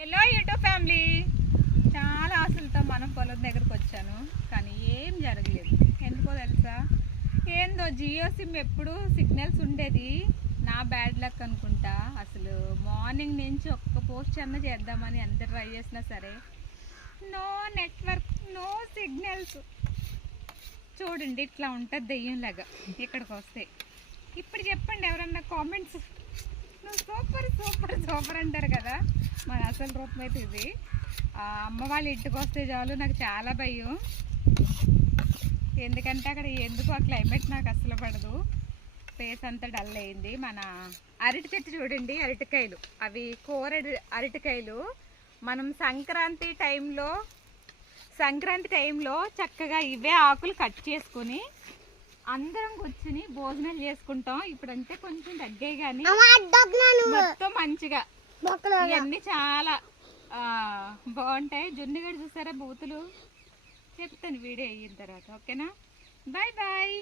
Hello YouTube family, చాలా ఆశలతో మనం పొలం దగ్గరకు వచ్చాను, కానీ ఏం జరగలేదు. ఎందుకో తెలుసా? ఏందో జియో సిమ్ ఎప్పుడు సిగ్నల్స్ ఉండేది, నా బ్యాడ్ లక్ అనుకుంటా. అసలు మార్నింగ్ నుంచి ఒక్క పోస్ట్ అన్న చేద్దామని ఎంత ట్రై చేసినా సరే నో నెట్వర్క్, నో సిగ్నల్స్. చూడండి ఇట్లా ఉంటుంది దెయ్యంలాగా ఇక్కడికి వస్తే. ఇప్పుడు చెప్పండి ఎవరన్నా కామెంట్స్, నువ్వు సూపర్ సూపర్ సూపర్ అంటారు కదా. మన అసలు రూపం అయితే ఇది. అమ్మ వాళ్ళ ఇంటికి వస్తే చాలు నాకు చాలా భయం, ఎందుకంటే అక్కడ ఎందుకు ఆ క్లైమేట్ నాకు అసలు పడదు. ఫేస్ అంతా డల్ అయింది. మన అరటి చెట్టు చూడండి, అరటికాయలు, అవి కోరడి అరటికాయలు. మనం సంక్రాంతి టైంలో చక్కగా ఇవే ఆకులు కట్ చేసుకుని అందరం కూర్చుని భోజనాలు చేసుకుంటాం. ఇప్పుడంటే కొంచెం తగ్గాయి, కానీ మొత్తం మంచిగా ఇవన్నీ చాలా బాగుంటాయి. జున్నిగడ్డ చూసారా బూతులు, చెప్తాను వీడియో అయిన తర్వాత. ఓకేనా, బాయ్ బాయ్.